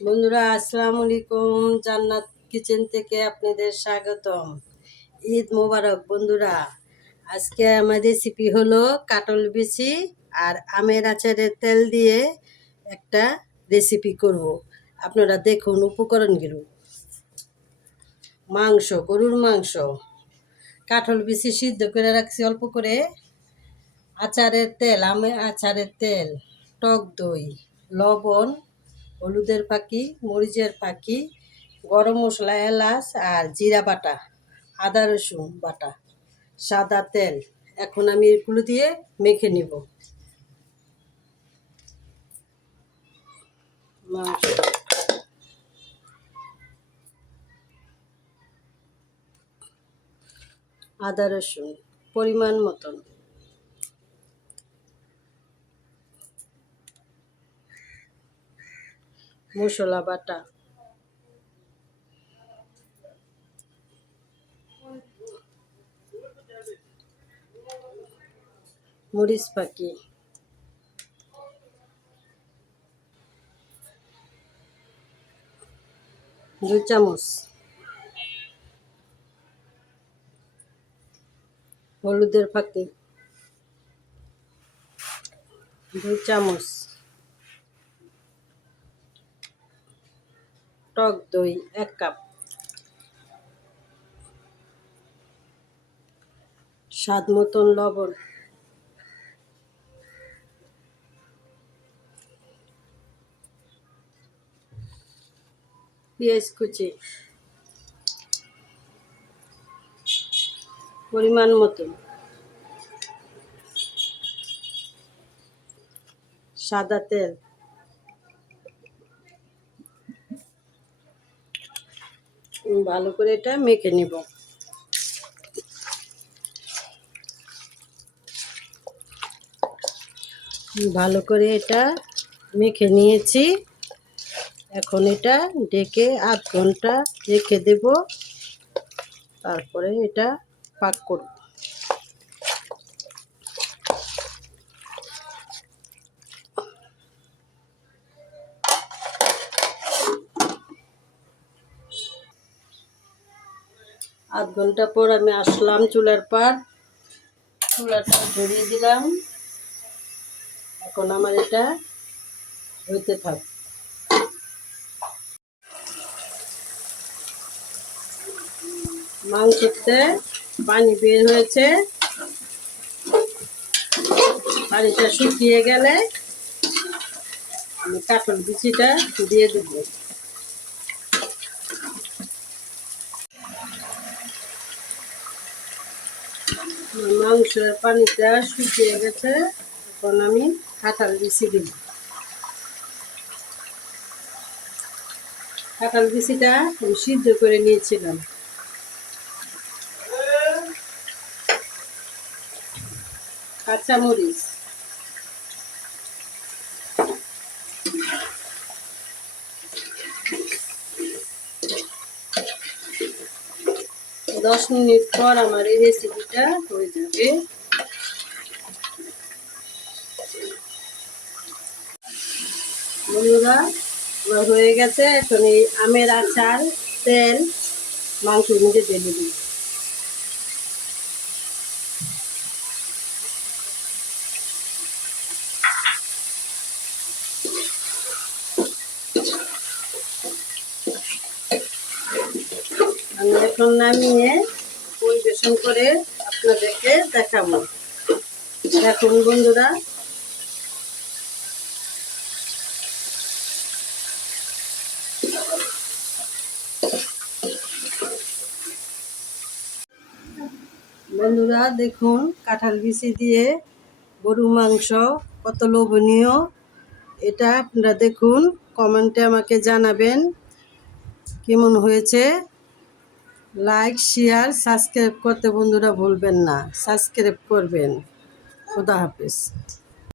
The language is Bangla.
বন্ধুরা, আসসালামু আলাইকুম। জান্নাত কিচেন থেকে আপনাদের স্বাগতম। ঈদ মোবারক, বন্ধুরা। আজকে আমার রেসিপি হলো কাটল বিচি আর আমের আচারের তেল দিয়ে একটা রেসিপি করব। আপনারা দেখুন উপকরণগুলো মাংস, গরুর মাংস। কাঠল বিচি সিদ্ধ করে রাখছি অল্প করে। আচারের তেল, আমের আচারের তেল, টক দই, লবণ হলুদের পাখি, মরিচের পাখি, গরম মশলা, এলাচ আর জিরা বাটা, আদা রসুন বাটা, সাদা তেল। এখন আমি এগুলো দিয়ে মেখে নিব। আদা রসুন, পরিমাণ মতন। মশলা বাটা। মরিচ পাখি দুই চামচ। হলুদের ফাঁকি দুই চামচ। টক দই এক কাপ। স্বাদ মতন লবণ। পেঁয়াজ কুচি। পরিমাণ মতন। সাদা তেল। ভালো করে এটা মেখে নিব। ভালো করে এটা মেখে নিয়েছি। এখন এটা ডেকে আধ ঘণ্টা রেখে দেব। তারপরে এটা পাক করব। আধ ঘণ্টা পর আমি আসলাম চুলার পার চুলাটা ধরিয়ে দিলাম। এখন আমার এটা হইতে থাক। মাংসতে পানি বের হয়েছে। পানিটা শুকিয়ে গেলে আমি কাঠল বিচিটা দিয়ে দেবো। মাংসের পানিটা শুকিয়ে গেছে, এখন আমি কাঁঠাল বিচি দিব। কাঁঠাল বিচিটা আমি সিদ্ধ করে নিয়েছিলাম। কাঁচামরিচ। দশ মিনিট পর আমার এই হয়ে যাবে। বন্ধুরা হয়ে গেছে এখন এই আমের আচার, তেল মাংসের মধ্যে ঢেলে দিই। আমি এখন নামিয়ে পরিবেশন করে আপনাদেরকে দেখাবো। দেখুন বন্ধুরা? বন্ধুরা, দেখুন, কাঁঠাল বিচি দিয়ে গরু মাংস কত লোভনীয়। এটা আপনারা দেখুন, কমেন্টে আমাকে জানাবেন কেমন হয়েছে। লাইক শেয়ার সাবস্ক্রাইব করতে বন্ধুরা ভুলবেন না। সাবস্ক্রাইব করবেন। খুদা হাফিজ।